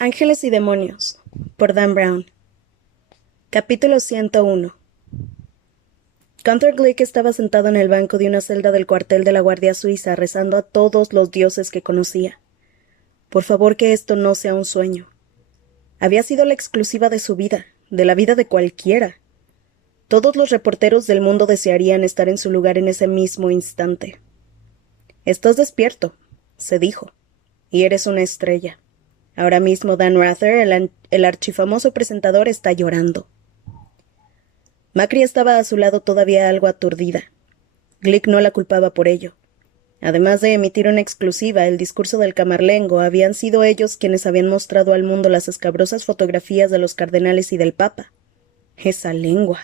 Ángeles y demonios, por Dan Brown. Capítulo 101. Gunther Glick estaba sentado en el banco de una celda del cuartel de la Guardia Suiza rezando a todos los dioses que conocía. Por favor, que esto no sea un sueño. Había sido la exclusiva de su vida, de la vida de cualquiera. Todos los reporteros del mundo desearían estar en su lugar en ese mismo instante. «Estás despierto», se dijo, «y eres una estrella. Ahora mismo Dan Rather, el archifamoso presentador, está llorando». Macri estaba a su lado todavía algo aturdida. Glick no la culpaba por ello. Además de emitir una exclusiva, el discurso del camarlengo, habían sido ellos quienes habían mostrado al mundo las escabrosas fotografías de los cardenales y del papa. Esa lengua.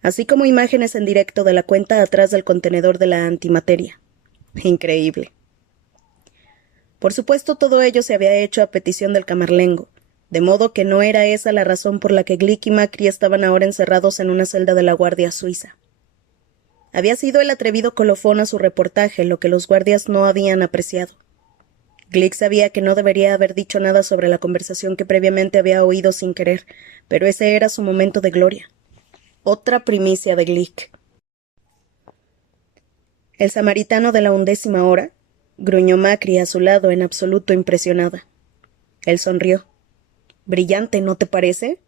Así como imágenes en directo de la cuenta atrás del contenedor de la antimateria. Increíble. Por supuesto, todo ello se había hecho a petición del camarlengo, de modo que no era esa la razón por la que Glick y Macri estaban ahora encerrados en una celda de la Guardia Suiza. Había sido el atrevido colofón a su reportaje lo que los guardias no habían apreciado. Glick sabía que no debería haber dicho nada sobre la conversación que previamente había oído sin querer, pero ese era su momento de gloria. Otra primicia de Glick. «El samaritano de la 11ª hora», gruñó Macri a su lado, en absoluto impresionada. Él sonrió. «Brillante, ¿no te parece?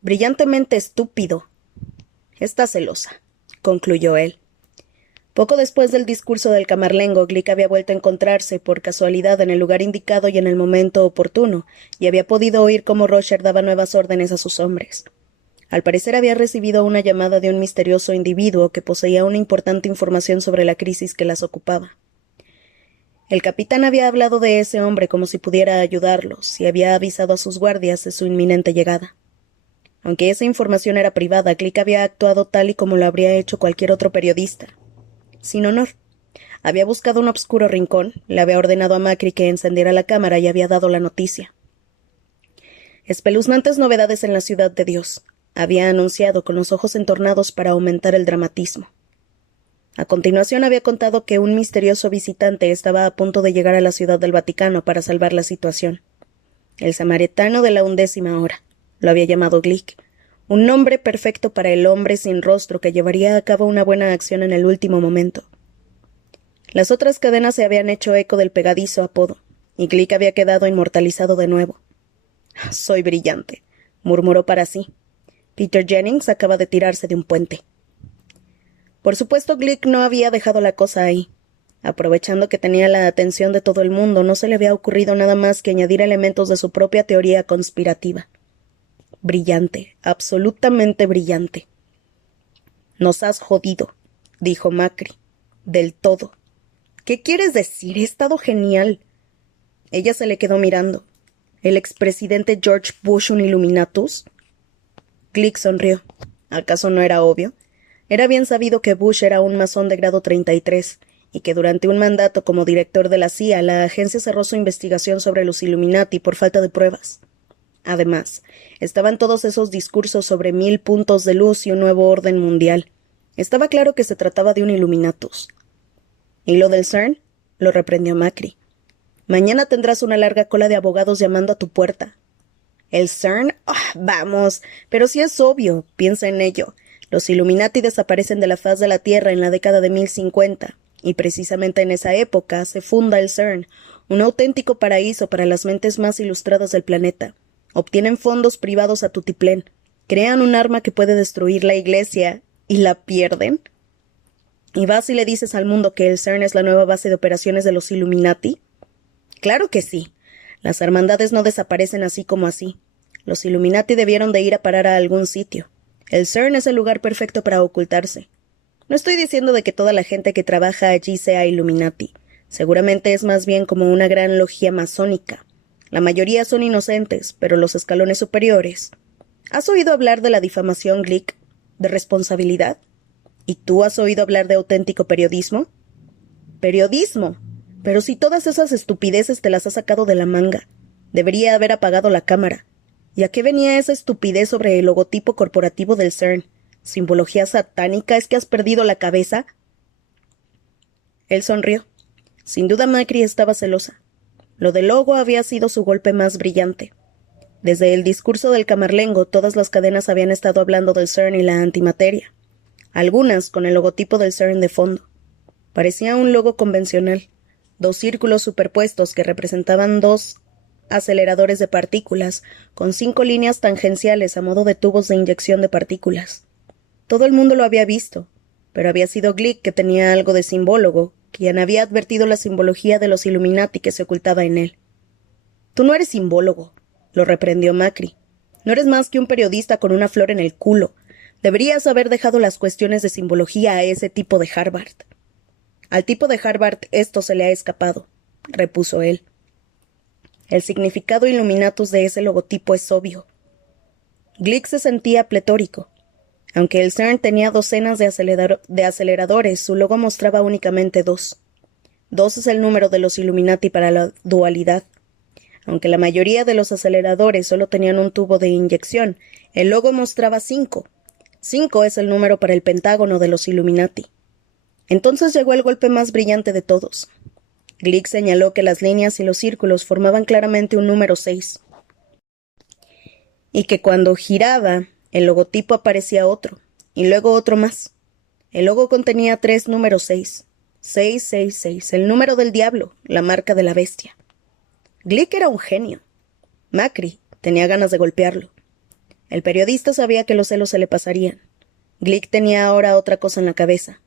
Brillantemente estúpido». «Está celosa», concluyó él. Poco después del discurso del camarlengo, Glick había vuelto a encontrarse, por casualidad, en el lugar indicado y en el momento oportuno, y había podido oír cómo Rocher daba nuevas órdenes a sus hombres. Al parecer había recibido una llamada de un misterioso individuo que poseía una importante información sobre la crisis que las ocupaba. El capitán había hablado de ese hombre como si pudiera ayudarlos, y había avisado a sus guardias de su inminente llegada. Aunque esa información era privada, Glick había actuado tal y como lo habría hecho cualquier otro periodista. Sin honor. Había buscado un obscuro rincón, le había ordenado a Macri que encendiera la cámara y había dado la noticia. Espeluznantes novedades en la ciudad de Dios, había anunciado con los ojos entornados para aumentar el dramatismo. A continuación había contado que un misterioso visitante estaba a punto de llegar a la ciudad del Vaticano para salvar la situación. El samaritano de la 11ª hora, lo había llamado Glick, un nombre perfecto para el hombre sin rostro que llevaría a cabo una buena acción en el último momento. Las otras cadenas se habían hecho eco del pegadizo apodo, y Glick había quedado inmortalizado de nuevo. «Soy brillante», murmuró para sí. Peter Jennings acaba de tirarse de un puente. Por supuesto, Glick no había dejado la cosa ahí. Aprovechando que tenía la atención de todo el mundo, no se le había ocurrido nada más que añadir elementos de su propia teoría conspirativa. Brillante, absolutamente brillante. «Nos has jodido», dijo Macri. «Del todo». «¿Qué quieres decir? He estado genial». Ella se le quedó mirando. ¿El expresidente George Bush un Illuminatus? Glick sonrió. ¿Acaso no era obvio? Era bien sabido que Bush era un masón de grado 33, y que durante un mandato como director de la CIA, la agencia cerró su investigación sobre los Illuminati por falta de pruebas. Además, estaban todos esos discursos sobre 1000 puntos de luz y un nuevo orden mundial. Estaba claro que se trataba de un Illuminatus. ¿Y lo del CERN? Lo reprendió Macri. Mañana tendrás una larga cola de abogados llamando a tu puerta. ¿El CERN? ¡Oh, vamos! Pero sí es obvio, piensa en ello. Los Illuminati desaparecen de la faz de la Tierra en la década de 1050, y precisamente en esa época se funda el CERN, un auténtico paraíso para las mentes más ilustradas del planeta. Obtienen fondos privados a tutiplén, crean un arma que puede destruir la Iglesia, y la pierden. ¿Y vas y le dices al mundo que el CERN es la nueva base de operaciones de los Illuminati? Claro que sí. Las hermandades no desaparecen así como así. Los Illuminati debieron de ir a parar a algún sitio. El CERN es el lugar perfecto para ocultarse. No estoy diciendo de que toda la gente que trabaja allí sea Illuminati. Seguramente es más bien como una gran logia masónica. La mayoría son inocentes, pero los escalones superiores. ¿Has oído hablar de la difamación, Glick? ¿De responsabilidad? ¿Y tú has oído hablar de auténtico periodismo? ¿Periodismo? Pero si todas esas estupideces te las has sacado de la manga. Debería haber apagado la cámara. ¿Y a qué venía esa estupidez sobre el logotipo corporativo del CERN? ¿Simbología satánica? ¿Es que has perdido la cabeza? Él sonrió. Sin duda Macri estaba celosa. Lo del logo había sido su golpe más brillante. Desde el discurso del Camarlengo, todas las cadenas habían estado hablando del CERN y la antimateria, algunas con el logotipo del CERN de fondo. Parecía un logo convencional, dos círculos superpuestos que representaban dos aceleradores de partículas, con 5 líneas tangenciales a modo de tubos de inyección de partículas. Todo el mundo lo había visto, pero había sido Glick, que tenía algo de simbólogo, quien había advertido la simbología de los Illuminati que se ocultaba en él. «Tú no eres simbólogo», lo reprendió Macri. «No eres más que un periodista con una flor en el culo. Deberías haber dejado las cuestiones de simbología a ese tipo de Harvard». «Al tipo de Harvard esto se le ha escapado», repuso él. «El significado Illuminatus de ese logotipo es obvio». Glick se sentía pletórico. Aunque el CERN tenía docenas de aceleradores, su logo mostraba únicamente 2. 2 es el número de los Illuminati para la dualidad. Aunque la mayoría de los aceleradores solo tenían un tubo de inyección, el logo mostraba 5. 5 es el número para el pentágono de los Illuminati. Entonces llegó el golpe más brillante de todos. Glick señaló que las líneas y los círculos formaban claramente un número 6. Y que cuando giraba, el logotipo aparecía otro, y luego otro más. El logo contenía 3 números 6. 666, el número del diablo, la marca de la bestia. Glick era un genio. Macri tenía ganas de golpearlo. El periodista sabía que los celos se le pasarían. Glick tenía ahora otra cosa en la cabeza.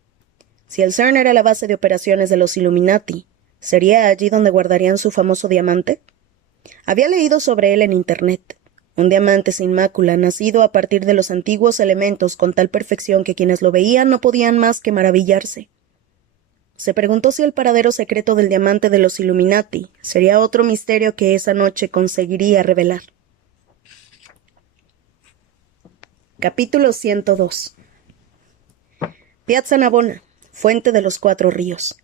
Si el CERN era la base de operaciones de los Illuminati, ¿sería allí donde guardarían su famoso diamante? Había leído sobre él en Internet. Un diamante sin mácula, nacido a partir de los antiguos elementos con tal perfección que quienes lo veían no podían más que maravillarse. Se preguntó si el paradero secreto del diamante de los Illuminati sería otro misterio que esa noche conseguiría revelar. Capítulo 102. Piazza Navona, fuente de los 4 ríos.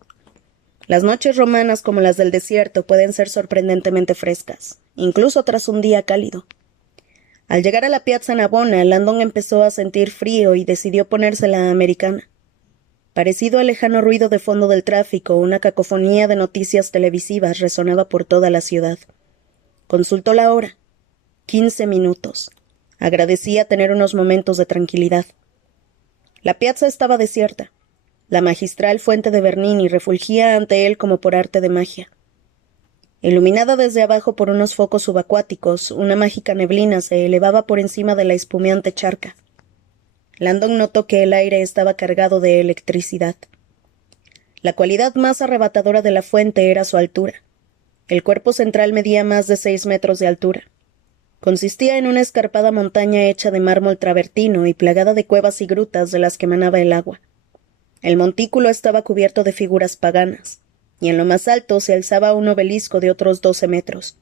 Las noches romanas como las del desierto pueden ser sorprendentemente frescas, incluso tras un día cálido. Al llegar a la Piazza Navona, Landon empezó a sentir frío y decidió ponerse la americana. Parecido al lejano ruido de fondo del tráfico, una cacofonía de noticias televisivas resonaba por toda la ciudad. Consultó la hora. 15 minutos. Agradecía tener unos momentos de tranquilidad. La piazza estaba desierta. La magistral fuente de Bernini refulgía ante él como por arte de magia. Iluminada desde abajo por unos focos subacuáticos, una mágica neblina se elevaba por encima de la espumeante charca. Landon notó que el aire estaba cargado de electricidad. La cualidad más arrebatadora de la fuente era su altura. El cuerpo central medía más de 6 metros de altura. Consistía en una escarpada montaña hecha de mármol travertino y plagada de cuevas y grutas de las que manaba el agua. El montículo estaba cubierto de figuras paganas, y en lo más alto se alzaba un obelisco de otros 12 metros.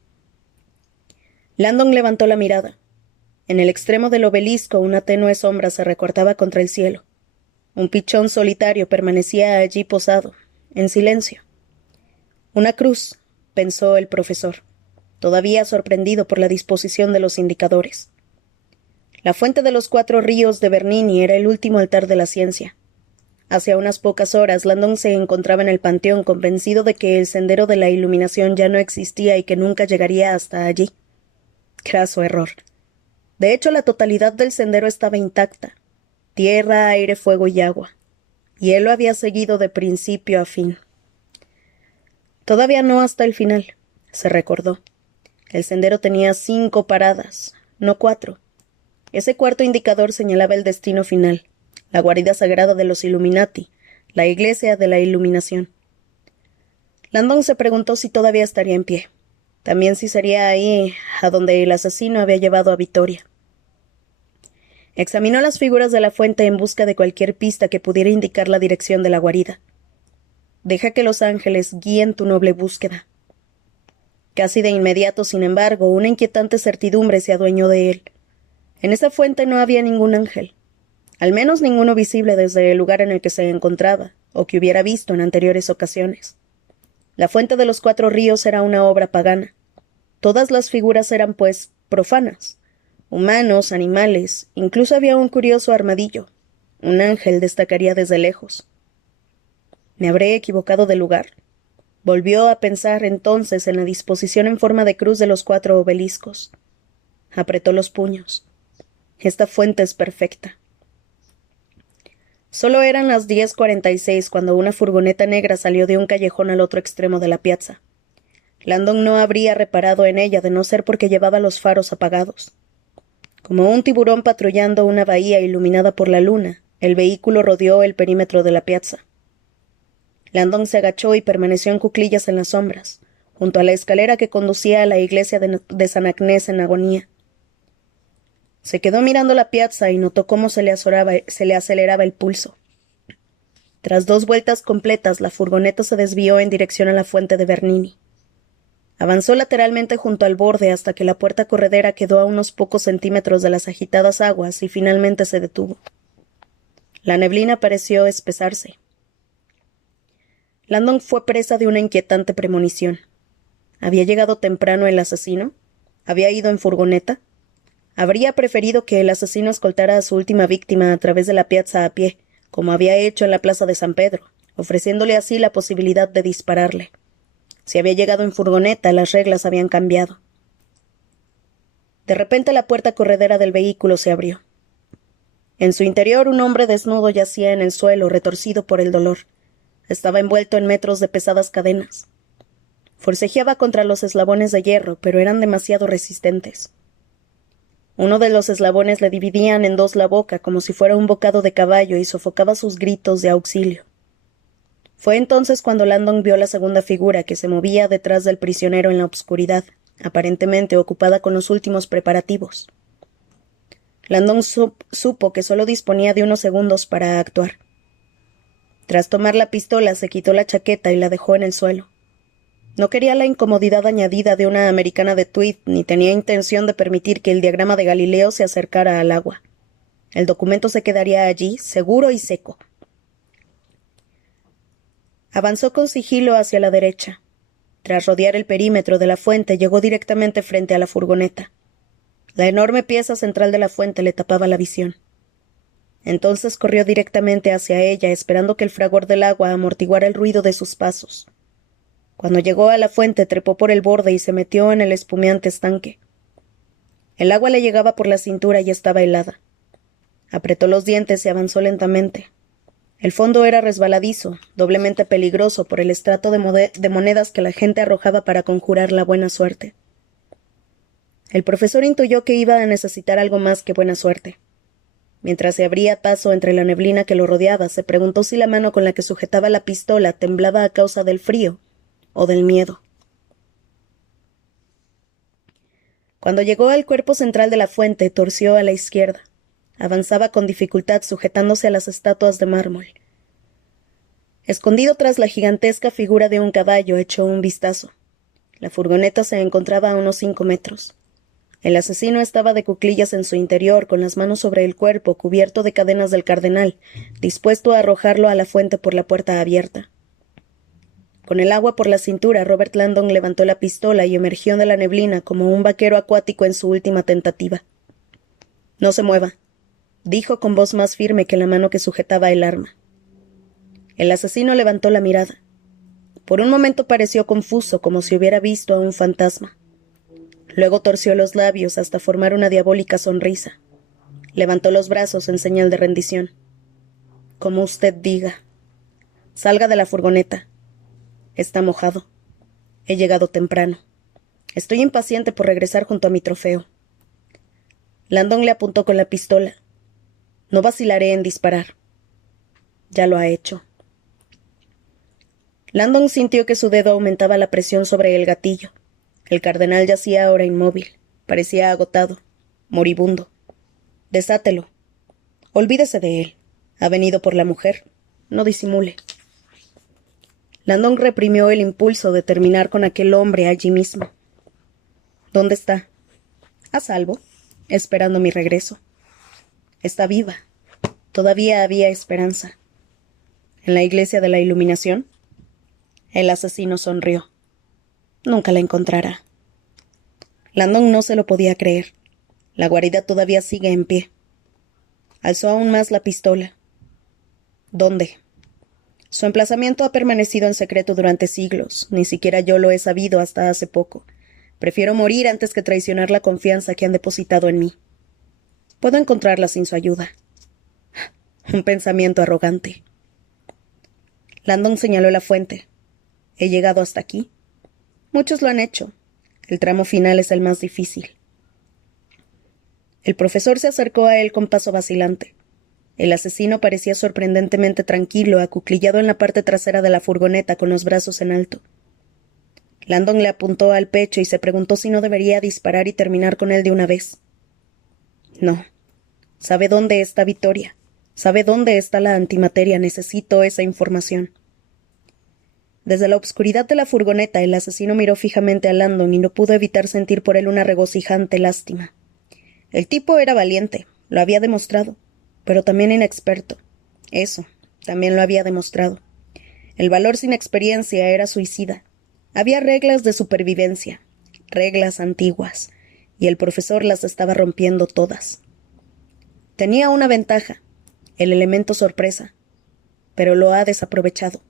Landon levantó la mirada. En el extremo del obelisco una tenue sombra se recortaba contra el cielo. Un pichón solitario permanecía allí posado, en silencio. Una cruz, pensó el profesor, todavía sorprendido por la disposición de los indicadores. La fuente de los 4 ríos de Bernini era el último altar de la ciencia. Hacia unas pocas horas, Landon se encontraba en el panteón convencido de que el sendero de la iluminación ya no existía y que nunca llegaría hasta allí. Craso error. De hecho, la totalidad del sendero estaba intacta. Tierra, aire, fuego y agua. Y él lo había seguido de principio a fin. Todavía no hasta el final, se recordó. El sendero tenía 5 paradas, no 4. Ese cuarto indicador señalaba el destino final, la guarida sagrada de los Illuminati, la iglesia de la iluminación. Landon se preguntó si todavía estaría en pie. También si sería ahí a donde el asesino había llevado a Vittoria. Examinó las figuras de la fuente en busca de cualquier pista que pudiera indicar la dirección de la guarida. Deja que los ángeles guíen tu noble búsqueda. Casi de inmediato, sin embargo, una inquietante certidumbre se adueñó de él. En esa fuente no había ningún ángel, al menos ninguno visible desde el lugar en el que se encontraba, o que hubiera visto en anteriores ocasiones. La fuente de los 4 ríos era una obra pagana. Todas las figuras eran, pues, profanas. Humanos, animales, incluso había un curioso armadillo. Un ángel destacaría desde lejos. ¿Me habré equivocado de lugar? Volvió a pensar entonces en la disposición en forma de cruz de los 4 obeliscos. Apretó los puños. Esta fuente es perfecta. Solo eran las 10:46 cuando una furgoneta negra salió de un callejón al otro extremo de la piazza. Landon no habría reparado en ella de no ser porque llevaba los faros apagados. Como un tiburón patrullando una bahía iluminada por la luna, el vehículo rodeó el perímetro de la piazza. Landon se agachó y permaneció en cuclillas en las sombras, junto a la escalera que conducía a la iglesia de San Agnés en agonía. Se quedó mirando la piazza y notó cómo se le aceleraba el pulso. Tras 2 vueltas completas, la furgoneta se desvió en dirección a la fuente de Bernini. Avanzó lateralmente junto al borde hasta que la puerta corredera quedó a unos pocos centímetros de las agitadas aguas y finalmente se detuvo. La neblina pareció espesarse. Landon fue presa de una inquietante premonición. ¿Había llegado temprano el asesino? ¿Había ido en furgoneta? Habría preferido que el asesino escoltara a su última víctima a través de la piazza a pie, como había hecho en la plaza de San Pedro, ofreciéndole así la posibilidad de dispararle. Si había llegado en furgoneta, las reglas habían cambiado. De repente la puerta corredera del vehículo se abrió. En su interior un hombre desnudo yacía en el suelo, retorcido por el dolor. Estaba envuelto en metros de pesadas cadenas. Forcejeaba contra los eslabones de hierro, pero eran demasiado resistentes. Uno de los eslabones le dividían en 2 la boca, como si fuera un bocado de caballo, y sofocaba sus gritos de auxilio. Fue entonces cuando Landon vio la segunda figura que se movía detrás del prisionero en la obscuridad, aparentemente ocupada con los últimos preparativos. Landon supo que solo disponía de unos segundos para actuar. Tras tomar la pistola, se quitó la chaqueta y la dejó en el suelo. No quería la incomodidad añadida de una americana de tweed, ni tenía intención de permitir que el diagrama de Galileo se acercara al agua. El documento se quedaría allí, seguro y seco. Avanzó con sigilo hacia la derecha. Tras rodear el perímetro de la fuente, llegó directamente frente a la furgoneta. La enorme pieza central de la fuente le tapaba la visión. Entonces corrió directamente hacia ella, esperando que el fragor del agua amortiguara el ruido de sus pasos. Cuando llegó a la fuente, trepó por el borde y se metió en el espumeante estanque. El agua le llegaba por la cintura y estaba helada. Apretó los dientes y avanzó lentamente. El fondo era resbaladizo, doblemente peligroso por el estrato de monedas que la gente arrojaba para conjurar la buena suerte. El profesor intuyó que iba a necesitar algo más que buena suerte. Mientras se abría paso entre la neblina que lo rodeaba, se preguntó si la mano con la que sujetaba la pistola temblaba a causa del frío o del miedo. Cuando llegó al cuerpo central de la fuente, torció a la izquierda. Avanzaba con dificultad sujetándose a las estatuas de mármol. Escondido tras la gigantesca figura de un caballo, echó un vistazo. La furgoneta se encontraba a unos 5 metros. El asesino estaba de cuclillas en su interior, con las manos sobre el cuerpo, cubierto de cadenas del cardenal, dispuesto a arrojarlo a la fuente por la puerta abierta. Con el agua por la cintura, Robert Landon levantó la pistola y emergió de la neblina como un vaquero acuático en su última tentativa. «No se mueva», dijo con voz más firme que la mano que sujetaba el arma. El asesino levantó la mirada. Por un momento pareció confuso, como si hubiera visto a un fantasma. Luego torció los labios hasta formar una diabólica sonrisa. Levantó los brazos en señal de rendición. «Como usted diga. Salga de la furgoneta. Está mojado. He llegado temprano. Estoy impaciente por regresar junto a mi trofeo». Landon le apuntó con la pistola. «No vacilaré en disparar». «Ya lo ha hecho». Landon sintió que su dedo aumentaba la presión sobre el gatillo. El cardenal yacía ahora inmóvil. Parecía agotado, moribundo. «Desátelo. Olvídese de él. Ha venido por la mujer. No disimule». Landon reprimió el impulso de terminar con aquel hombre allí mismo. «¿Dónde está?» «A salvo, esperando mi regreso». «Está viva. Todavía había esperanza». «¿En la iglesia de la Iluminación?» El asesino sonrió. «Nunca la encontrará». Landon no se lo podía creer. La guarida todavía sigue en pie. Alzó aún más la pistola. «¿Dónde?» «Su emplazamiento ha permanecido en secreto durante siglos. Ni siquiera yo lo he sabido hasta hace poco. Prefiero morir antes que traicionar la confianza que han depositado en mí. Puedo encontrarla sin su ayuda. Un pensamiento arrogante. Landon señaló la fuente. ¿He llegado hasta aquí? Muchos lo han hecho. El tramo final es el más difícil. El profesor se acercó a él con paso vacilante. El asesino parecía sorprendentemente tranquilo, acuclillado en la parte trasera de la furgoneta con los brazos en alto. Landon le apuntó al pecho y se preguntó si no debería disparar y terminar con él de una vez. No. Sabe dónde está Victoria. Sabe dónde está la antimateria. Necesito esa información. Desde la obscuridad de la furgoneta, el asesino miró fijamente a Landon y no pudo evitar sentir por él una regocijante lástima. El tipo era valiente, lo había demostrado, pero también inexperto. Eso, también lo había demostrado. El valor sin experiencia era suicida. Había reglas de supervivencia, reglas antiguas, y el profesor las estaba rompiendo todas. Tenía una ventaja, el elemento sorpresa, pero lo ha desaprovechado.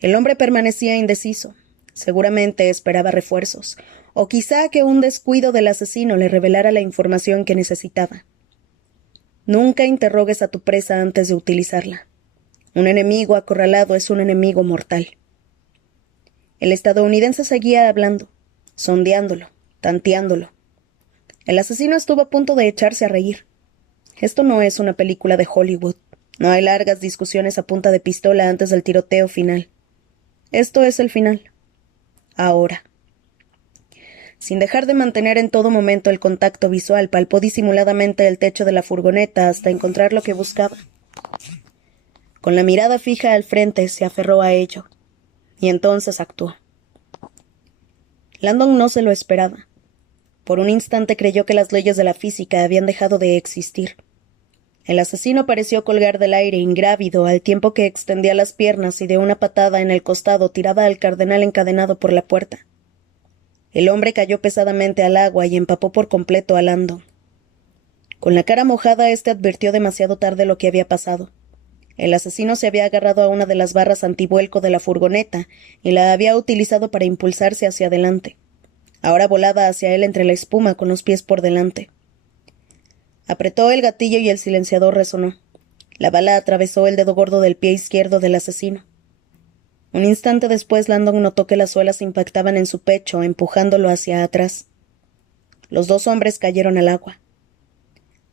El hombre permanecía indeciso. Seguramente esperaba refuerzos, o quizá que un descuido del asesino le revelara la información que necesitaba. Nunca interrogues a tu presa antes de utilizarla. Un enemigo acorralado es un enemigo mortal. El estadounidense seguía hablando, sondeándolo, tanteándolo. El asesino estuvo a punto de echarse a reír. Esto no es una película de Hollywood. No hay largas discusiones a punta de pistola antes del tiroteo final. Esto es el final. Ahora. Sin dejar de mantener en todo momento el contacto visual, palpó disimuladamente el techo de la furgoneta hasta encontrar lo que buscaba. Con la mirada fija al frente, se aferró a ello. Y entonces actuó. Landon no se lo esperaba. Por un instante creyó que las leyes de la física habían dejado de existir. El asesino pareció colgar del aire ingrávido al tiempo que extendía las piernas y de una patada en el costado tiraba al cardenal encadenado por la puerta. El hombre cayó pesadamente al agua y empapó por completo a Landon. Con la cara mojada, éste advirtió demasiado tarde lo que había pasado. El asesino se había agarrado a una de las barras antivuelco de la furgoneta y la había utilizado para impulsarse hacia adelante. Ahora volaba hacia él entre la espuma con los pies por delante. Apretó el gatillo y el silenciador resonó. La bala atravesó el dedo gordo del pie izquierdo del asesino. Un instante después, Landon notó que las suelas impactaban en su pecho, empujándolo hacia atrás. Los dos hombres cayeron al agua.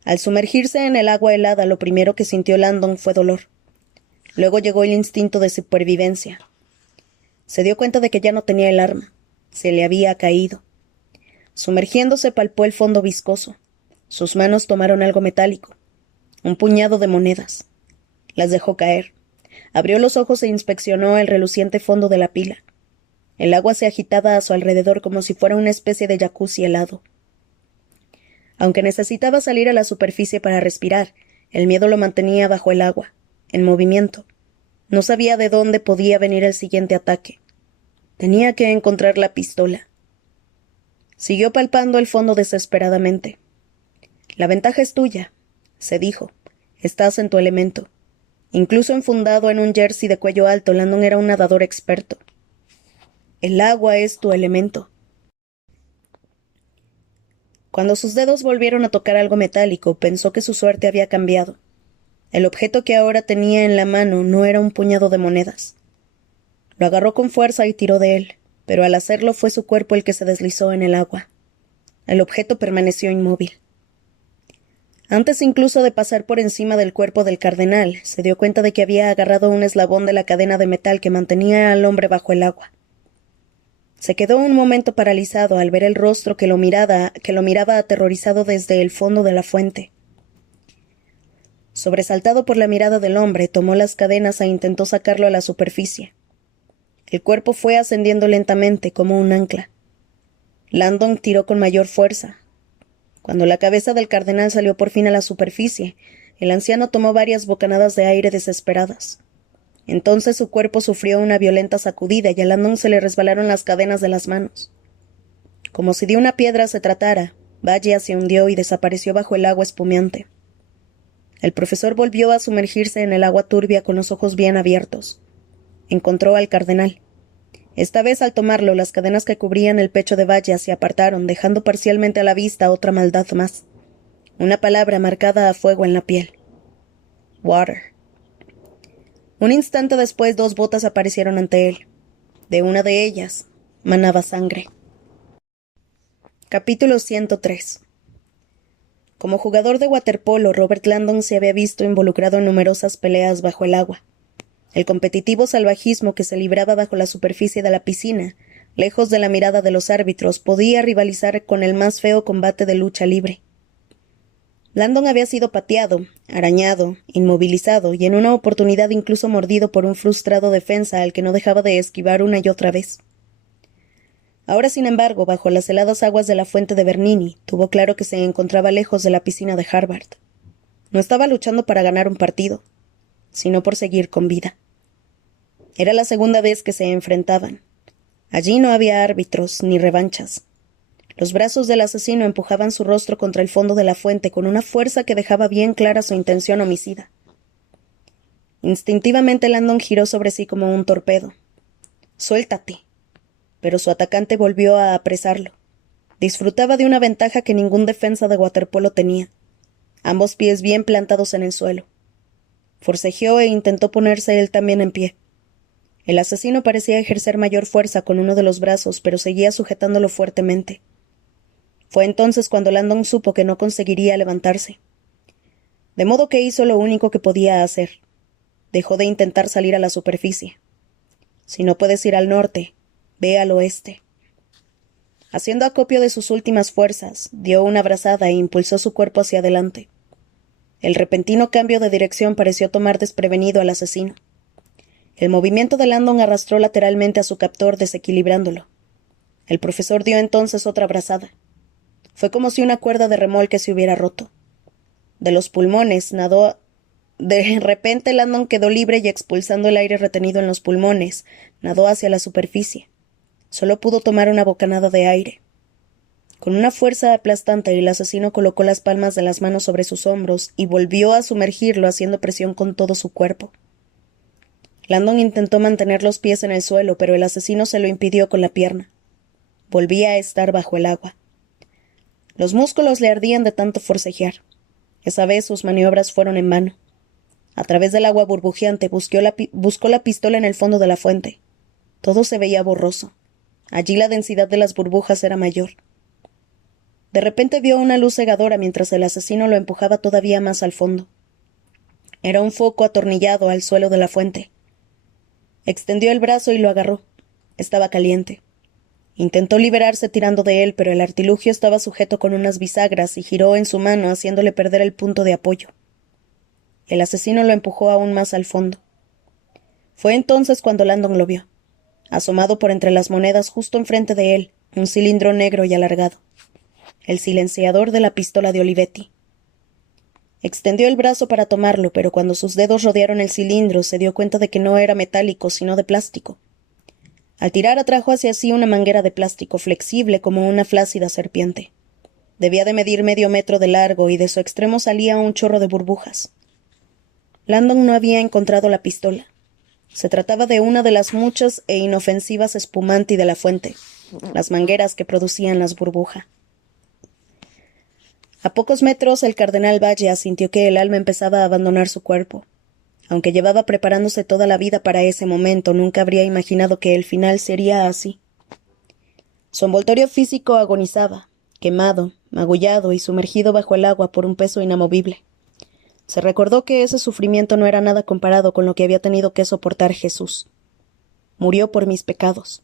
Al sumergirse en el agua helada, lo primero que sintió Landon fue dolor. Luego llegó el instinto de supervivencia. Se dio cuenta de que ya no tenía el arma. Se le había caído. Sumergiéndose, palpó el fondo viscoso. Sus manos tomaron algo metálico. Un puñado de monedas. Las dejó caer. Abrió los ojos e inspeccionó el reluciente fondo de la pila. El agua se agitaba a su alrededor como si fuera una especie de jacuzzi helado. Aunque necesitaba salir a la superficie para respirar, el miedo lo mantenía bajo el agua, en movimiento. No sabía de dónde podía venir el siguiente ataque. Tenía que encontrar la pistola. Siguió palpando el fondo desesperadamente. La ventaja es tuya, se dijo. Estás en tu elemento. Incluso enfundado en un jersey de cuello alto, Landon era un nadador experto. El agua es tu elemento. Cuando sus dedos volvieron a tocar algo metálico, pensó que su suerte había cambiado. El objeto que ahora tenía en la mano no era un puñado de monedas. Lo agarró con fuerza y tiró de él, pero al hacerlo fue su cuerpo el que se deslizó en el agua. El objeto permaneció inmóvil. Antes incluso de pasar por encima del cuerpo del cardenal, se dio cuenta de que había agarrado un eslabón de la cadena de metal que mantenía al hombre bajo el agua. Se quedó un momento paralizado al ver el rostro que lo miraba aterrorizado desde el fondo de la fuente. Sobresaltado por la mirada del hombre, tomó las cadenas e intentó sacarlo a la superficie. El cuerpo fue ascendiendo lentamente como un ancla. Landon tiró con mayor fuerza. Cuando la cabeza del cardenal salió por fin a la superficie, el anciano tomó varias bocanadas de aire desesperadas. Entonces su cuerpo sufrió una violenta sacudida y a Landon se le resbalaron las cadenas de las manos. Como si de una piedra se tratara, Valla se hundió y desapareció bajo el agua espumeante. El profesor volvió a sumergirse en el agua turbia con los ojos bien abiertos. Encontró al cardenal. Esta vez, al tomarlo, las cadenas que cubrían el pecho de Vaya se apartaron, dejando parcialmente a la vista otra maldad más. Una palabra marcada a fuego en la piel. Water. Un instante después, 2 botas aparecieron ante él. De una de ellas manaba sangre. Capítulo 103. Como jugador de waterpolo, Robert Landon se había visto involucrado en numerosas peleas bajo el agua. El competitivo salvajismo que se libraba bajo la superficie de la piscina, lejos de la mirada de los árbitros, podía rivalizar con el más feo combate de lucha libre. Landon había sido pateado, arañado, inmovilizado y en una oportunidad incluso mordido por un frustrado defensa al que no dejaba de esquivar una y otra vez. Ahora, sin embargo, bajo las heladas aguas de la fuente de Bernini, tuvo claro que se encontraba lejos de la piscina de Harvard. No estaba luchando para ganar un partido, sino por seguir con vida. Era la segunda vez que se enfrentaban. Allí no había árbitros ni revanchas. Los brazos del asesino empujaban su rostro contra el fondo de la fuente con una fuerza que dejaba bien clara su intención homicida. Instintivamente Landon giró sobre sí como un torpedo. «Suéltate». Pero su atacante volvió a apresarlo. Disfrutaba de una ventaja que ningún defensa de waterpolo tenía. Ambos pies bien plantados en el suelo. Forcejeó e intentó ponerse él también en pie. El asesino parecía ejercer mayor fuerza con uno de los brazos, pero seguía sujetándolo fuertemente. Fue entonces cuando Landon supo que no conseguiría levantarse. De modo que hizo lo único que podía hacer. Dejó de intentar salir a la superficie. Si no puedes ir al norte, ve al oeste. Haciendo acopio de sus últimas fuerzas, dio una brazada e impulsó su cuerpo hacia adelante. El repentino cambio de dirección pareció tomar desprevenido al asesino. El movimiento de Landon arrastró lateralmente a su captor, desequilibrándolo. El profesor dio entonces otra brazada. Fue como si una cuerda de remolque se hubiera roto. De los pulmones nadó. De repente Landon quedó libre y, expulsando el aire retenido en los pulmones, nadó hacia la superficie. Solo pudo tomar una bocanada de aire. Con una fuerza aplastante, el asesino colocó las palmas de las manos sobre sus hombros y volvió a sumergirlo, haciendo presión con todo su cuerpo. Landon intentó mantener los pies en el suelo, pero el asesino se lo impidió con la pierna. Volvía a estar bajo el agua. Los músculos le ardían de tanto forcejear. Esa vez sus maniobras fueron en vano. A través del agua burbujeante buscó la pistola en el fondo de la fuente. Todo se veía borroso. Allí la densidad de las burbujas era mayor. De repente vio una luz cegadora mientras el asesino lo empujaba todavía más al fondo. Era un foco atornillado al suelo de la fuente. Extendió el brazo y lo agarró. Estaba caliente. Intentó liberarse tirando de él, pero el artilugio estaba sujeto con unas bisagras y giró en su mano, haciéndole perder el punto de apoyo. El asesino lo empujó aún más al fondo. Fue entonces cuando Landon lo vio. Asomado por entre las monedas justo enfrente de él, un cilindro negro y alargado. El silenciador de la pistola de Olivetti. Extendió el brazo para tomarlo, pero cuando sus dedos rodearon el cilindro se dio cuenta de que no era metálico, sino de plástico. Al tirar atrajo hacia sí una manguera de plástico flexible como una flácida serpiente. Debía de medir medio metro de largo y de su extremo salía un chorro de burbujas. Landon no había encontrado la pistola. Se trataba de una de las muchas e inofensivas espumanti de la fuente, las mangueras que producían las burbujas. A pocos metros el cardenal Valle sintió que el alma empezaba a abandonar su cuerpo. Aunque llevaba preparándose toda la vida para ese momento, nunca habría imaginado que el final sería así. Su envoltorio físico agonizaba, quemado, magullado y sumergido bajo el agua por un peso inamovible. Se recordó que ese sufrimiento no era nada comparado con lo que había tenido que soportar Jesús. Murió por mis pecados.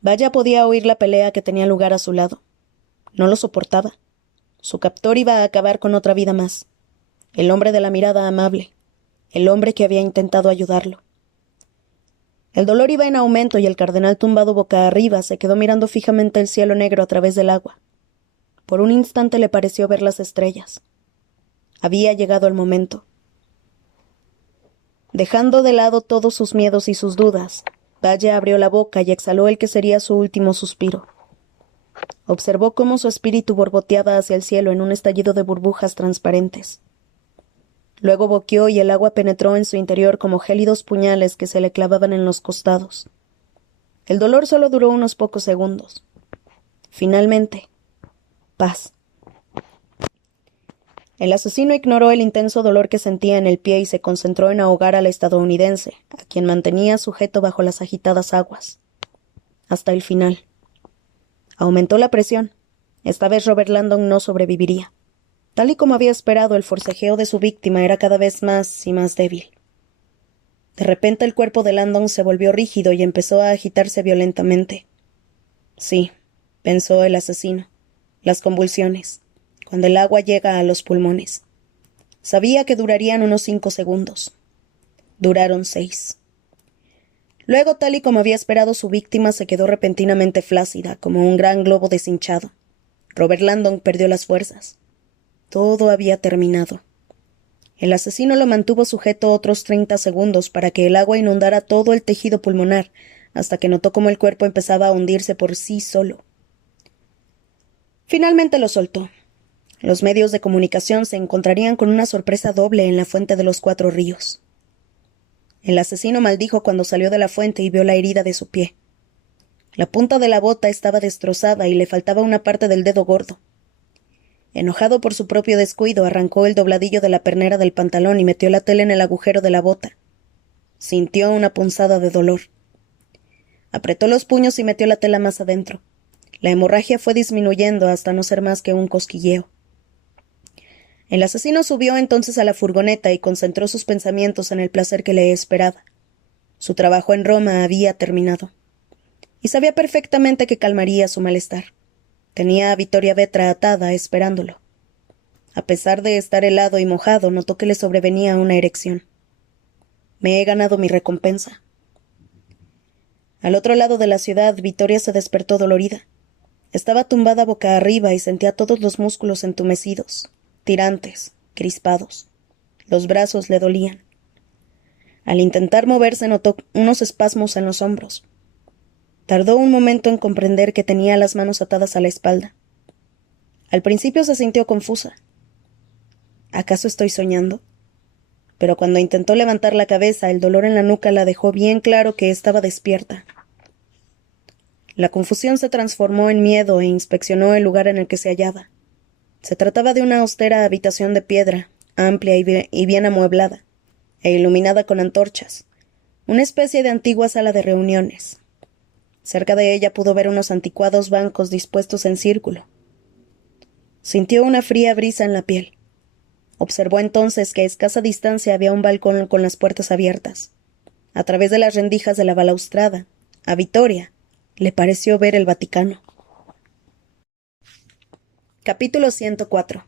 Vaya podía oír la pelea que tenía lugar a su lado. No lo soportaba. Su captor iba a acabar con otra vida más. El hombre de la mirada amable. El hombre que había intentado ayudarlo. El dolor iba en aumento y el cardenal, tumbado boca arriba, se quedó mirando fijamente el cielo negro a través del agua. Por un instante le pareció ver las estrellas. Había llegado el momento. Dejando de lado todos sus miedos y sus dudas, Valle abrió la boca y exhaló el que sería su último suspiro. Observó cómo su espíritu borboteaba hacia el cielo en un estallido de burbujas transparentes. Luego boqueó y el agua penetró en su interior como gélidos puñales que se le clavaban en los costados. El dolor solo duró unos pocos segundos. Finalmente, paz. El asesino ignoró el intenso dolor que sentía en el pie y se concentró en ahogar al estadounidense, a quien mantenía sujeto bajo las agitadas aguas. Hasta el final. Aumentó la presión. Esta vez Robert Landon no sobreviviría. Tal y como había esperado, el forcejeo de su víctima era cada vez más y más débil. De repente el cuerpo de Landon se volvió rígido y empezó a agitarse violentamente. Sí, pensó el asesino. Las convulsiones, cuando el agua llega a los pulmones. Sabía que durarían unos 5 segundos. Duraron 6. Luego, tal y como había esperado, su víctima se quedó repentinamente flácida, como un gran globo deshinchado. Robert Landon perdió las fuerzas. Todo había terminado. El asesino lo mantuvo sujeto otros 30 segundos para que el agua inundara todo el tejido pulmonar, hasta que notó cómo el cuerpo empezaba a hundirse por sí solo. Finalmente lo soltó. Los medios de comunicación se encontrarían con una sorpresa doble en la fuente de los 4 ríos. El asesino maldijo cuando salió de la fuente y vio la herida de su pie. La punta de la bota estaba destrozada y le faltaba una parte del dedo gordo. Enojado por su propio descuido, arrancó el dobladillo de la pernera del pantalón y metió la tela en el agujero de la bota. Sintió una punzada de dolor. Apretó los puños y metió la tela más adentro. La hemorragia fue disminuyendo hasta no ser más que un cosquilleo. El asesino subió entonces a la furgoneta y concentró sus pensamientos en el placer que le esperaba. Su trabajo en Roma había terminado. Y sabía perfectamente que calmaría su malestar. Tenía a Vittoria Vetra atada, esperándolo. A pesar de estar helado y mojado, notó que le sobrevenía una erección. Me he ganado mi recompensa. Al otro lado de la ciudad, Vittoria se despertó dolorida. Estaba tumbada boca arriba y sentía todos los músculos entumecidos, tirantes, crispados. Los brazos le dolían. Al intentar moverse notó unos espasmos en los hombros. Tardó un momento en comprender que tenía las manos atadas a la espalda. Al principio se sintió confusa. ¿Acaso estoy soñando? Pero cuando intentó levantar la cabeza, el dolor en la nuca la dejó bien claro que estaba despierta. La confusión se transformó en miedo e inspeccionó el lugar en el que se hallaba. Se trataba de una austera habitación de piedra, amplia y bien amueblada, e iluminada con antorchas, una especie de antigua sala de reuniones. Cerca de ella pudo ver unos anticuados bancos dispuestos en círculo. Sintió una fría brisa en la piel. Observó entonces que a escasa distancia había un balcón con las puertas abiertas. A través de las rendijas de la balaustrada, a Vittoria le pareció ver el Vaticano. Capítulo 104.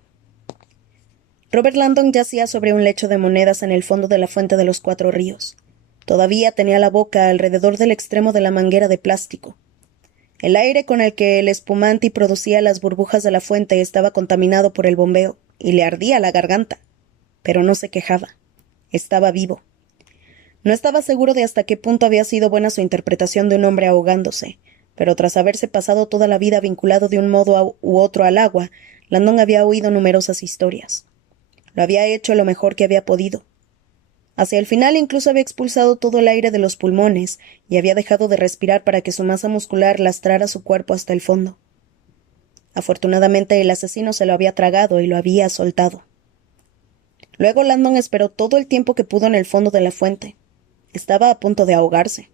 Robert Landon yacía sobre un lecho de monedas en el fondo de la fuente de los 4 ríos. Todavía tenía la boca alrededor del extremo de la manguera de plástico. El aire con el que el espumante producía las burbujas de la fuente estaba contaminado por el bombeo, y le ardía la garganta. Pero no se quejaba. Estaba vivo. No estaba seguro de hasta qué punto había sido buena su interpretación de un hombre ahogándose, pero tras haberse pasado toda la vida vinculado de un modo u otro al agua, Landon había oído numerosas historias. Lo había hecho lo mejor que había podido. Hacia el final incluso había expulsado todo el aire de los pulmones y había dejado de respirar para que su masa muscular lastrara su cuerpo hasta el fondo. Afortunadamente el asesino se lo había tragado y lo había soltado. Luego Landon esperó todo el tiempo que pudo en el fondo de la fuente. Estaba a punto de ahogarse.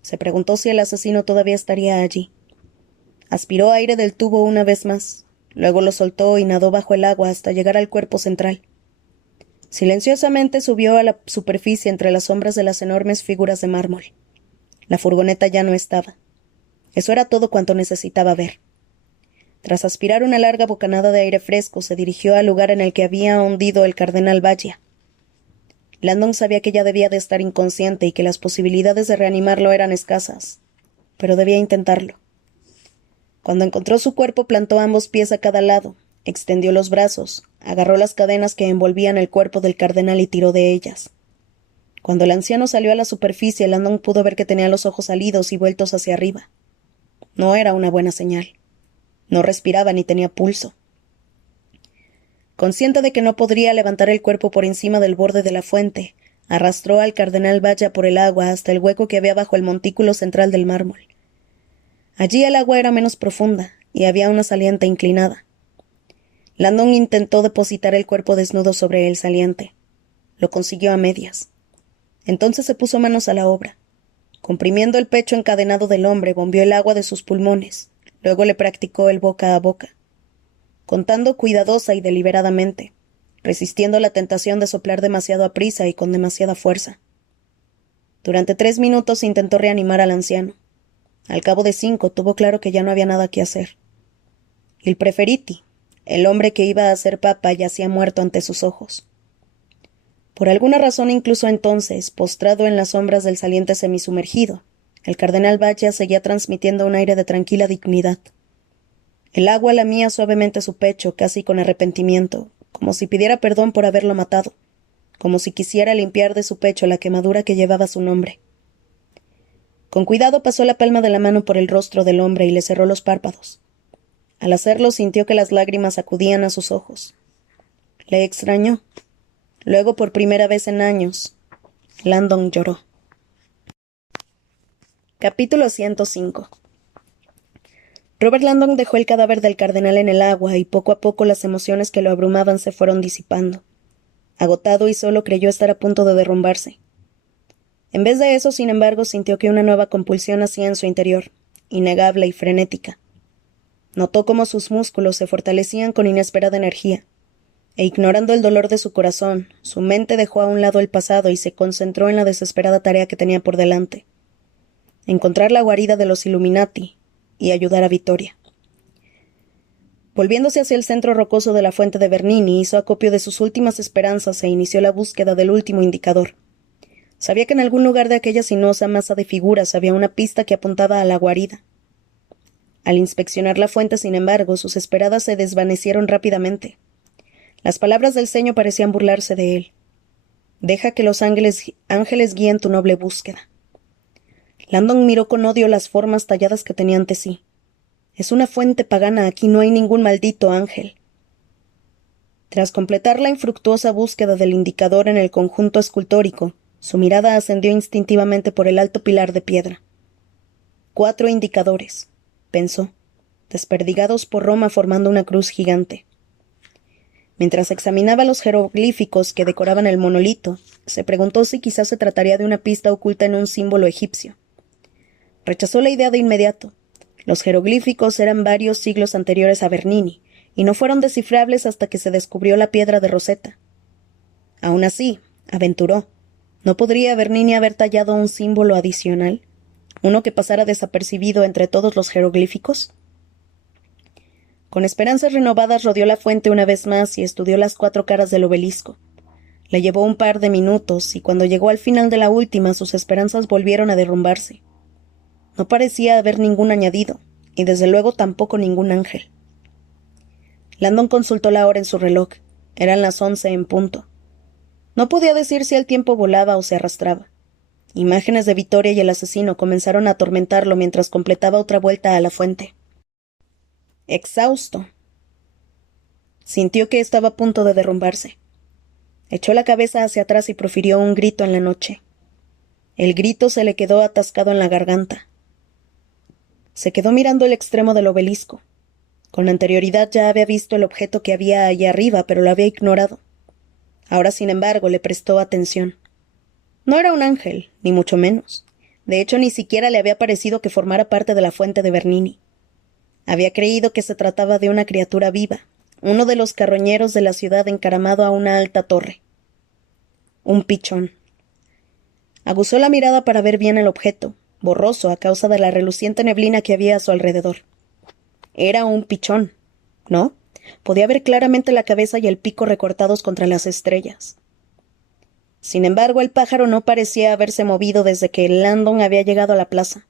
Se preguntó si el asesino todavía estaría allí. Aspiró aire del tubo una vez más. Luego lo soltó y nadó bajo el agua hasta llegar al cuerpo central. Silenciosamente subió a la superficie entre las sombras de las enormes figuras de mármol. La furgoneta ya no estaba. Eso era todo cuanto necesitaba ver. Tras aspirar una larga bocanada de aire fresco, se dirigió al lugar en el que había hundido el cardenal Baggio. Landon sabía que ya debía de estar inconsciente y que las posibilidades de reanimarlo eran escasas, pero debía intentarlo. Cuando encontró su cuerpo, plantó ambos pies a cada lado, extendió los brazos, agarró las cadenas que envolvían el cuerpo del cardenal y tiró de ellas. Cuando el anciano salió a la superficie, Landon pudo ver que tenía los ojos salidos y vueltos hacia arriba. No era una buena señal. No respiraba ni tenía pulso. Consciente de que no podría levantar el cuerpo por encima del borde de la fuente, arrastró al cardenal Baggio por el agua hasta el hueco que había bajo el montículo central del mármol. Allí el agua era menos profunda y había una saliente inclinada. Landon intentó depositar el cuerpo desnudo sobre el saliente. Lo consiguió a medias. Entonces se puso manos a la obra. Comprimiendo el pecho encadenado del hombre, bombeó el agua de sus pulmones. Luego le practicó el boca a boca, contando cuidadosa y deliberadamente, resistiendo la tentación de soplar demasiado aprisa y con demasiada fuerza. Durante 3 minutos intentó reanimar al anciano. Al cabo de 5 tuvo claro que ya no había nada que hacer. Il Preferiti, el hombre que iba a ser papa, yacía muerto ante sus ojos. Por alguna razón, incluso entonces, postrado en las sombras del saliente semisumergido, el cardenal Baggio seguía transmitiendo un aire de tranquila dignidad. El agua lamía suavemente su pecho, casi con arrepentimiento, como si pidiera perdón por haberlo matado, como si quisiera limpiar de su pecho la quemadura que llevaba su nombre. Con cuidado pasó la palma de la mano por el rostro del hombre y le cerró los párpados. Al hacerlo sintió que las lágrimas acudían a sus ojos. Le extrañó. Luego, por primera vez en años, Landon lloró. Capítulo 105. Robert Landon dejó el cadáver del cardenal en el agua y poco a poco las emociones que lo abrumaban se fueron disipando. Agotado y solo creyó estar a punto de derrumbarse. En vez de eso, sin embargo, sintió que una nueva compulsión hacía en su interior, innegable y frenética. Notó cómo sus músculos se fortalecían con inesperada energía, e ignorando el dolor de su corazón, su mente dejó a un lado el pasado y se concentró en la desesperada tarea que tenía por delante: encontrar la guarida de los Illuminati y ayudar a Vittoria. Volviéndose hacia el centro rocoso de la fuente de Bernini, hizo acopio de sus últimas esperanzas e inició la búsqueda del último indicador. Sabía que en algún lugar de aquella sinuosa masa de figuras había una pista que apuntaba a la guarida. Al inspeccionar la fuente, sin embargo, sus esperadas se desvanecieron rápidamente. Las palabras del ceño parecían burlarse de él. Deja que los ángeles guíen tu noble búsqueda. Landon miró con odio las formas talladas que tenía ante sí. Es una fuente pagana, aquí no hay ningún maldito ángel. Tras completar la infructuosa búsqueda del indicador en el conjunto escultórico, su mirada ascendió instintivamente por el alto pilar de piedra. 4 indicadores, pensó, desperdigados por Roma formando una cruz gigante. Mientras examinaba los jeroglíficos que decoraban el monolito, se preguntó si quizás se trataría de una pista oculta en un símbolo egipcio. Rechazó la idea de inmediato. Los jeroglíficos eran varios siglos anteriores a Bernini, y no fueron descifrables hasta que se descubrió la piedra de Rosetta. Aún así, aventuró, ¿no podría Bernini haber tallado un símbolo adicional? ¿Uno que pasara desapercibido entre todos los jeroglíficos? Con esperanzas renovadas rodeó la fuente una vez más y estudió las 4 caras del obelisco. Le llevó un par de minutos, y cuando llegó al final de la última, sus esperanzas volvieron a derrumbarse. No parecía haber ningún añadido, y desde luego tampoco ningún ángel. Landon consultó la hora en su reloj. Eran las 11 en punto. No podía decir si el tiempo volaba o se arrastraba. Imágenes de Vittoria y el asesino comenzaron a atormentarlo mientras completaba otra vuelta a la fuente. Exhausto, sintió que estaba a punto de derrumbarse. Echó la cabeza hacia atrás y profirió un grito en la noche. El grito se le quedó atascado en la garganta. Se quedó mirando el extremo del obelisco. Con anterioridad ya había visto el objeto que había allá arriba, pero lo había ignorado. Ahora, sin embargo, le prestó atención. No era un ángel, ni mucho menos. De hecho, ni siquiera le había parecido que formara parte de la fuente de Bernini. Había creído que se trataba de una criatura viva, uno de los carroñeros de la ciudad encaramado a una alta torre. Un pichón. Aguzó la mirada para ver bien el objeto, borroso a causa de la reluciente neblina que había a su alrededor. Era un pichón, ¿no? Podía ver claramente la cabeza y el pico recortados contra las estrellas. Sin embargo, el pájaro no parecía haberse movido desde que Landon había llegado a la plaza.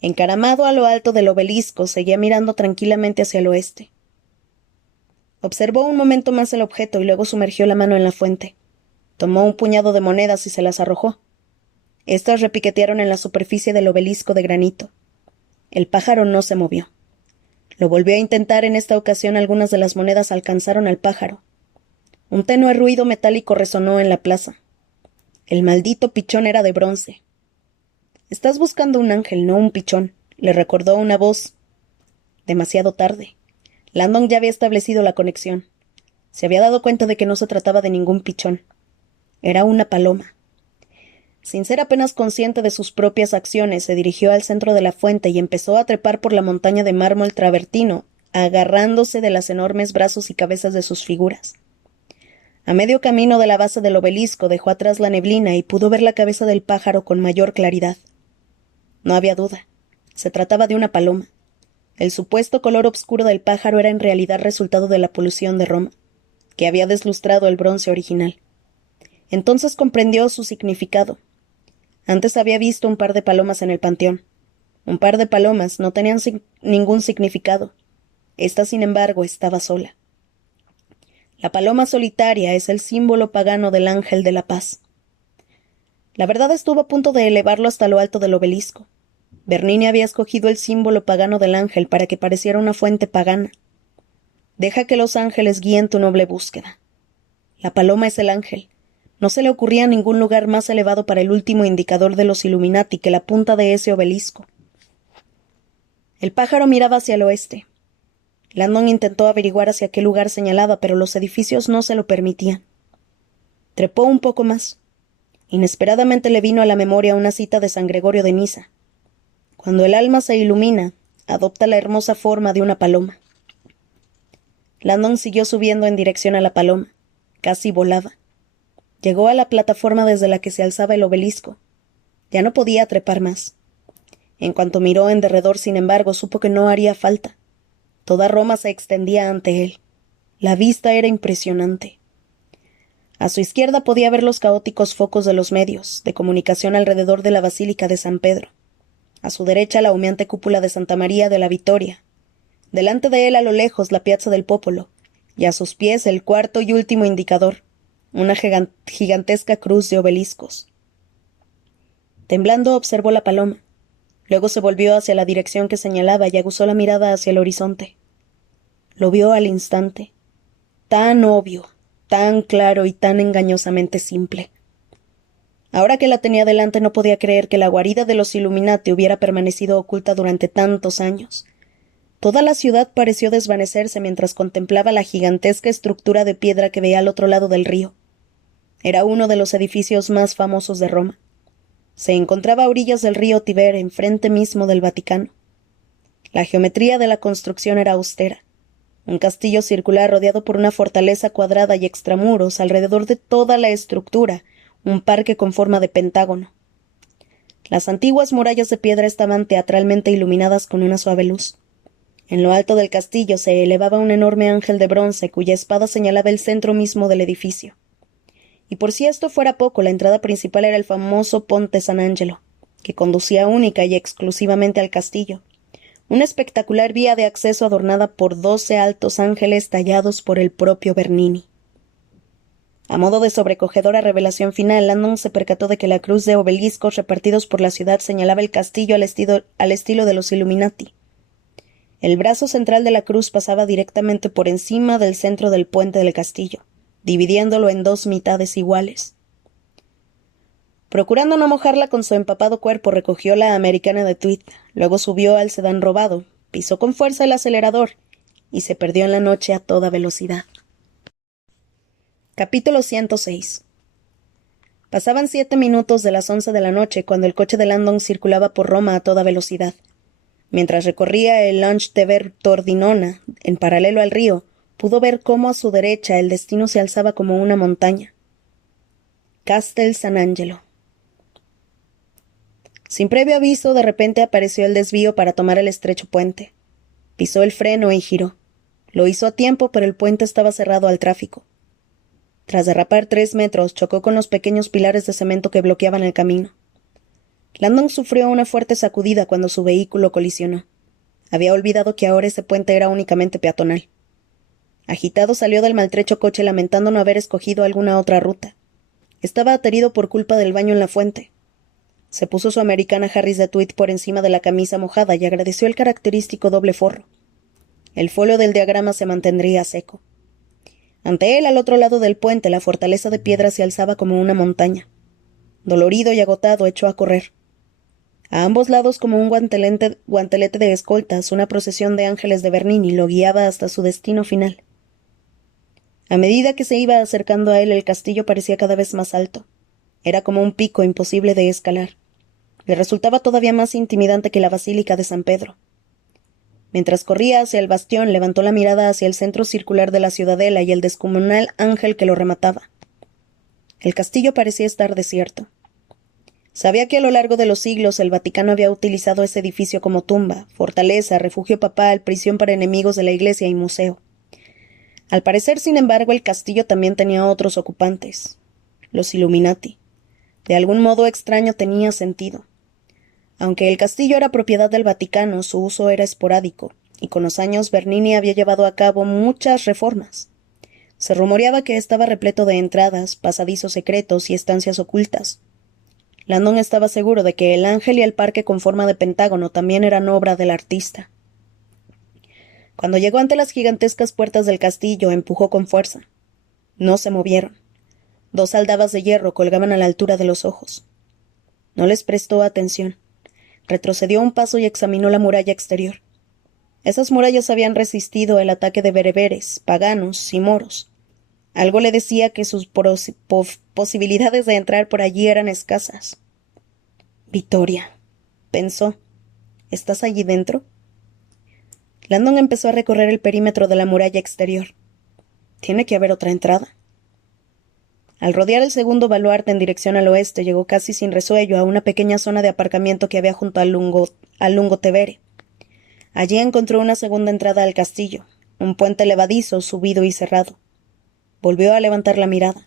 Encaramado a lo alto del obelisco, seguía mirando tranquilamente hacia el oeste. Observó un momento más el objeto y luego sumergió la mano en la fuente. Tomó un puñado de monedas y se las arrojó. Estas repiquetearon en la superficie del obelisco de granito. El pájaro no se movió. Lo volvió a intentar. En esta ocasión algunas de las monedas alcanzaron al pájaro. Un tenue ruido metálico resonó en la plaza. El maldito pichón era de bronce. Estás buscando un ángel, no un pichón, le recordó una voz. Demasiado tarde. Landon ya había establecido la conexión. Se había dado cuenta de que no se trataba de ningún pichón. Era una paloma. Sin ser apenas consciente de sus propias acciones, se dirigió al centro de la fuente y empezó a trepar por la montaña de mármol travertino, agarrándose de los enormes brazos y cabezas de sus figuras. A medio camino de la base del obelisco dejó atrás la neblina y pudo ver la cabeza del pájaro con mayor claridad. No había duda. Se trataba de una paloma. El supuesto color obscuro del pájaro era en realidad resultado de la polución de Roma, que había deslustrado el bronce original. Entonces comprendió su significado. Antes había visto un par de palomas en el panteón. Un par de palomas no tenían ningún significado. Esta, sin embargo, estaba sola. La paloma solitaria es el símbolo pagano del ángel de la paz. La verdad estuvo a punto de elevarlo hasta lo alto del obelisco. Bernini había escogido el símbolo pagano del ángel para que pareciera una fuente pagana. Deja que los ángeles guíen tu noble búsqueda. La paloma es el ángel. No se le ocurría ningún lugar más elevado para el último indicador de los Illuminati que la punta de ese obelisco. El pájaro miraba hacia el oeste. Landon intentó averiguar hacia qué lugar señalaba, pero los edificios no se lo permitían. Trepó un poco más. Inesperadamente le vino a la memoria una cita de San Gregorio de Nisa. Cuando el alma se ilumina, adopta la hermosa forma de una paloma. Landon siguió subiendo en dirección a la paloma. Casi volaba. Llegó a la plataforma desde la que se alzaba el obelisco. Ya no podía trepar más. En cuanto miró en derredor, sin embargo, supo que no haría falta. Toda Roma se extendía ante él. La vista era impresionante. A su izquierda podía ver los caóticos focos de los medios, de comunicación alrededor de la Basílica de San Pedro. A su derecha la humeante cúpula de Santa María de la Vittoria. Delante de él, a lo lejos, la Piazza del Popolo, y a sus pies el cuarto y último indicador, una gigantesca cruz de obeliscos. Temblando observó la paloma. Luego se volvió hacia la dirección que señalaba y aguzó la mirada hacia el horizonte. Lo vio al instante. Tan obvio, tan claro y tan engañosamente simple. Ahora que la tenía delante no podía creer que la guarida de los Illuminati hubiera permanecido oculta durante tantos años. Toda la ciudad pareció desvanecerse mientras contemplaba la gigantesca estructura de piedra que veía al otro lado del río. Era uno de los edificios más famosos de Roma. Se encontraba a orillas del río Tíber, enfrente mismo del Vaticano. La geometría de la construcción era austera. Un castillo circular rodeado por una fortaleza cuadrada y extramuros, alrededor de toda la estructura, un parque con forma de pentágono. Las antiguas murallas de piedra estaban teatralmente iluminadas con una suave luz. En lo alto del castillo se elevaba un enorme ángel de bronce cuya espada señalaba el centro mismo del edificio. Y por si esto fuera poco, la entrada principal era el famoso Ponte San Angelo, que conducía única y exclusivamente al castillo, una espectacular vía de acceso adornada por 12 altos ángeles tallados por el propio Bernini. A modo de sobrecogedora revelación final, Landon se percató de que la cruz de obeliscos repartidos por la ciudad señalaba el castillo al estilo de los Illuminati. El brazo central de la cruz pasaba directamente por encima del centro del puente del castillo, dividiéndolo en 2 mitades iguales. Procurando no mojarla con su empapado cuerpo, recogió la americana de Tweed, luego subió al sedán robado, pisó con fuerza el acelerador y se perdió en la noche a toda velocidad. Capítulo 106. Pasaban 7 minutos de las 11 de la noche cuando el coche de Landon circulaba por Roma a toda velocidad. Mientras recorría el Lunch de Tordinona, en paralelo al río, pudo ver cómo a su derecha el destino se alzaba como una montaña. Castel San Angelo. Sin previo aviso, de repente apareció el desvío para tomar el estrecho puente. Pisó el freno y giró. Lo hizo a tiempo, pero el puente estaba cerrado al tráfico. Tras derrapar 3 metros, chocó con los pequeños pilares de cemento que bloqueaban el camino. Landon sufrió una fuerte sacudida cuando su vehículo colisionó. Había olvidado que ahora ese puente era únicamente peatonal. Agitado salió del maltrecho coche lamentando no haber escogido alguna otra ruta. Estaba aterido por culpa del baño en la fuente. Se puso su americana Harris de Tweed por encima de la camisa mojada y agradeció el característico doble forro. El folio del diagrama se mantendría seco. Ante él, al otro lado del puente, la fortaleza de piedra se alzaba como una montaña. Dolorido y agotado, echó a correr. A ambos lados, como un guantelete de escoltas, una procesión de ángeles de Bernini lo guiaba hasta su destino final. A medida que se iba acercando a él, el castillo parecía cada vez más alto. Era como un pico imposible de escalar. Le resultaba todavía más intimidante que la Basílica de San Pedro. Mientras corría hacia el bastión, levantó la mirada hacia el centro circular de la ciudadela y el descomunal ángel que lo remataba. El castillo parecía estar desierto. Sabía que a lo largo de los siglos el Vaticano había utilizado ese edificio como tumba, fortaleza, refugio papal, prisión para enemigos de la Iglesia y museo. Al parecer, sin embargo, el castillo también tenía otros ocupantes, los Illuminati. De algún modo extraño tenía sentido. Aunque el castillo era propiedad del Vaticano, su uso era esporádico, y con los años Bernini había llevado a cabo muchas reformas. Se rumoreaba que estaba repleto de entradas, pasadizos secretos y estancias ocultas. Landon estaba seguro de que el ángel y el parque con forma de pentágono también eran obra del artista. Cuando llegó ante las gigantescas puertas del castillo, empujó con fuerza. No se movieron. 2 aldabas de hierro colgaban a la altura de los ojos. No les prestó atención. Retrocedió un paso y examinó la muralla exterior. Esas murallas habían resistido el ataque de bereberes, paganos y moros. Algo le decía que sus posibilidades de entrar por allí eran escasas. Vittoria, pensó, ¿estás allí dentro? Landon empezó a recorrer el perímetro de la muralla exterior. Tiene que haber otra entrada. Al rodear el segundo baluarte en dirección al oeste, llegó casi sin resuello a una pequeña zona de aparcamiento que había junto al Lungo Tevere. Allí encontró una segunda entrada al castillo, un puente levadizo, subido y cerrado. Volvió a levantar la mirada.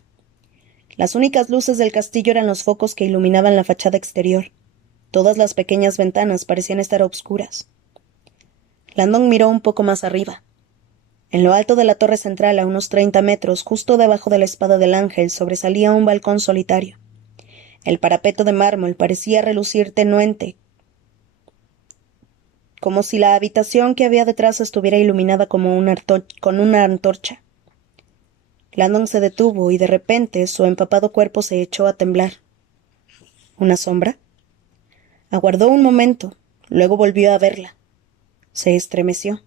Las únicas luces del castillo eran los focos que iluminaban la fachada exterior. Todas las pequeñas ventanas parecían estar a obscuras. Landon miró un poco más arriba. En lo alto de la torre central, a unos 30 metros, justo debajo de la espada del ángel, sobresalía un balcón solitario. El parapeto de mármol parecía relucir tenuente, como si la habitación que había detrás estuviera iluminada con una antorcha. Landon se detuvo y de repente su empapado cuerpo se echó a temblar. ¿Una sombra? Aguardó un momento, luego volvió a verla. Se estremeció.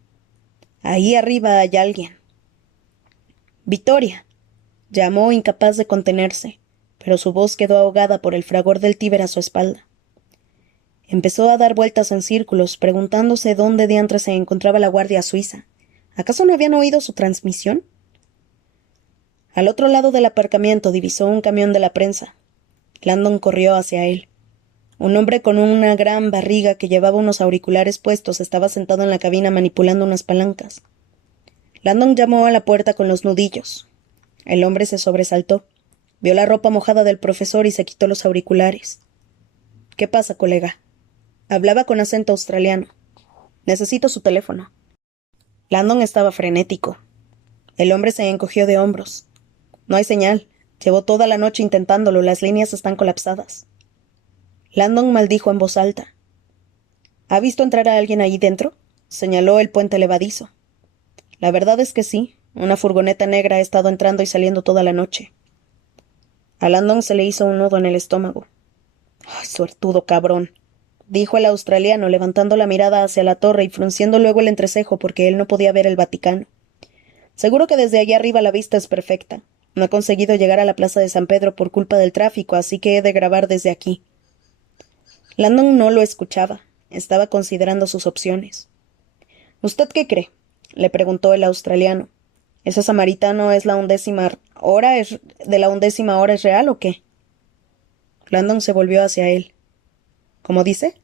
Ahí arriba hay alguien. Vittoria, llamó incapaz de contenerse, pero su voz quedó ahogada por el fragor del Tíber a su espalda. Empezó a dar vueltas en círculos, preguntándose dónde diantre se encontraba la guardia suiza. ¿Acaso no habían oído su transmisión? Al otro lado del aparcamiento divisó un camión de la prensa. Landon corrió hacia él. Un hombre con una gran barriga que llevaba unos auriculares puestos estaba sentado en la cabina manipulando unas palancas. Landon llamó a la puerta con los nudillos. El hombre se sobresaltó. Vio la ropa mojada del profesor y se quitó los auriculares. ¿Qué pasa, colega? Hablaba con acento australiano. Necesito su teléfono. Landon estaba frenético. El hombre se encogió de hombros. No hay señal. Llevo toda la noche intentándolo. Las líneas están colapsadas. Landon maldijo en voz alta. ¿Ha visto entrar a alguien ahí dentro? Señaló el puente levadizo. La verdad es que sí. Una furgoneta negra ha estado entrando y saliendo toda la noche. A Landon se le hizo un nudo en el estómago. ¡Ay, suertudo cabrón! Dijo el australiano, levantando la mirada hacia la torre y frunciendo luego el entrecejo porque él no podía ver el Vaticano. Seguro que desde allí arriba la vista es perfecta. No he conseguido llegar a la plaza de San Pedro por culpa del tráfico, así que he de grabar desde aquí. Landon no lo escuchaba. Estaba considerando sus opciones. ¿Usted qué cree? Le preguntó el australiano. ¿Ese samaritano es la 11ª hora? ¿De la 11ª hora es real o qué? Landon se volvió hacia él. ¿Cómo dice?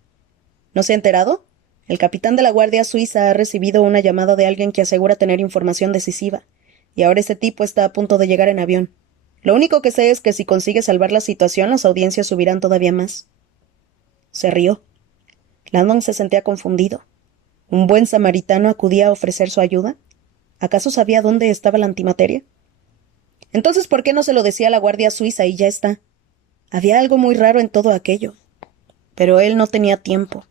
¿No se ha enterado? El capitán de la Guardia Suiza ha recibido una llamada de alguien que asegura tener información decisiva, y ahora ese tipo está a punto de llegar en avión. Lo único que sé es que si consigue salvar la situación, las audiencias subirán todavía más. Se rió. Landon se sentía confundido. ¿Un buen samaritano acudía a ofrecer su ayuda? ¿Acaso sabía dónde estaba la antimateria? Entonces, ¿por qué no se lo decía a la Guardia Suiza y ya está? Había algo muy raro en todo aquello. Pero él no tenía tiempo.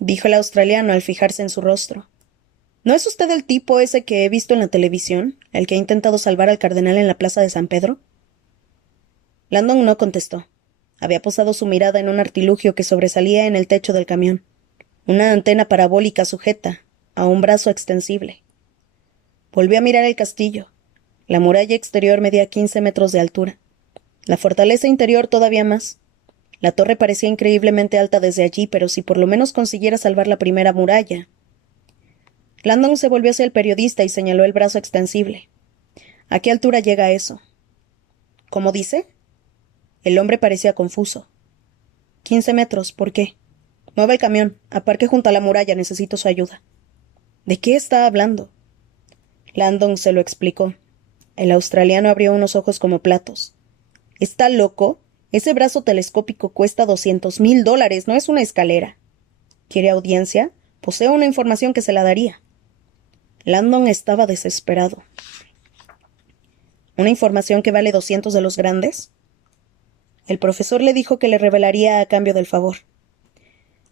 Dijo el australiano al fijarse en su rostro. ¿No es usted el tipo ese que he visto en la televisión, el que ha intentado salvar al cardenal en la plaza de San Pedro? Landon no contestó. Había posado su mirada en un artilugio que sobresalía en el techo del camión. Una antena parabólica sujeta a un brazo extensible. Volvió a mirar el castillo. La muralla exterior medía 15 metros de altura. La fortaleza interior todavía más. La torre parecía increíblemente alta desde allí, pero si por lo menos consiguiera salvar la primera muralla. Landon se volvió hacia el periodista y señaló el brazo extensible. ¿A qué altura llega eso? ¿Cómo dice? El hombre parecía confuso. 15 metros, ¿por qué? Mueva el camión. Aparque junto a la muralla. Necesito su ayuda. ¿De qué está hablando? Landon se lo explicó. El australiano abrió unos ojos como platos. ¿Está loco? Ese brazo telescópico cuesta $200,000, no es una escalera. ¿Quiere audiencia? Poseo una información que se la daría. Landon estaba desesperado. ¿Una información que vale 200 de los grandes? El profesor le dijo que le revelaría a cambio del favor.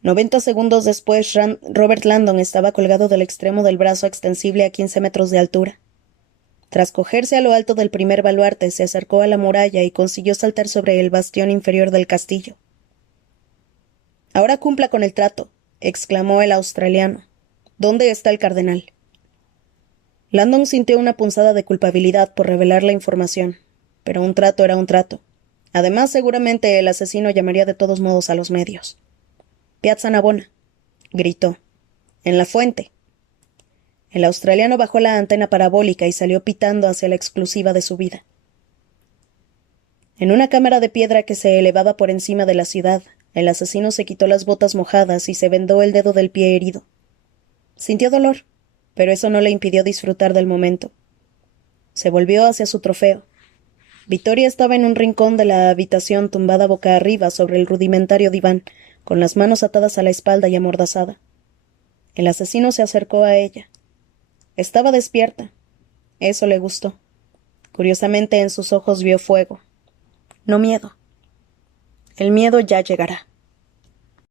90 segundos después, Robert Landon estaba colgado del extremo del brazo extensible a 15 metros de altura. Tras cogerse a lo alto del primer baluarte, se acercó a la muralla y consiguió saltar sobre el bastión inferior del castillo. «Ahora cumpla con el trato», exclamó el australiano. «¿Dónde está el cardenal?» Landon sintió una punzada de culpabilidad por revelar la información, pero un trato era un trato. Además, seguramente el asesino llamaría de todos modos a los medios. «Piazza Navona», gritó. «En la fuente». El australiano bajó la antena parabólica y salió pitando hacia la exclusiva de su vida. En una cámara de piedra que se elevaba por encima de la ciudad, el asesino se quitó las botas mojadas y se vendó el dedo del pie herido. Sintió dolor, pero eso no le impidió disfrutar del momento. Se volvió hacia su trofeo. Victoria estaba en un rincón de la habitación tumbada boca arriba sobre el rudimentario diván, con las manos atadas a la espalda y amordazada. El asesino se acercó a ella. Estaba despierta. Eso le gustó. Curiosamente en sus ojos vio fuego. No miedo. El miedo ya llegará.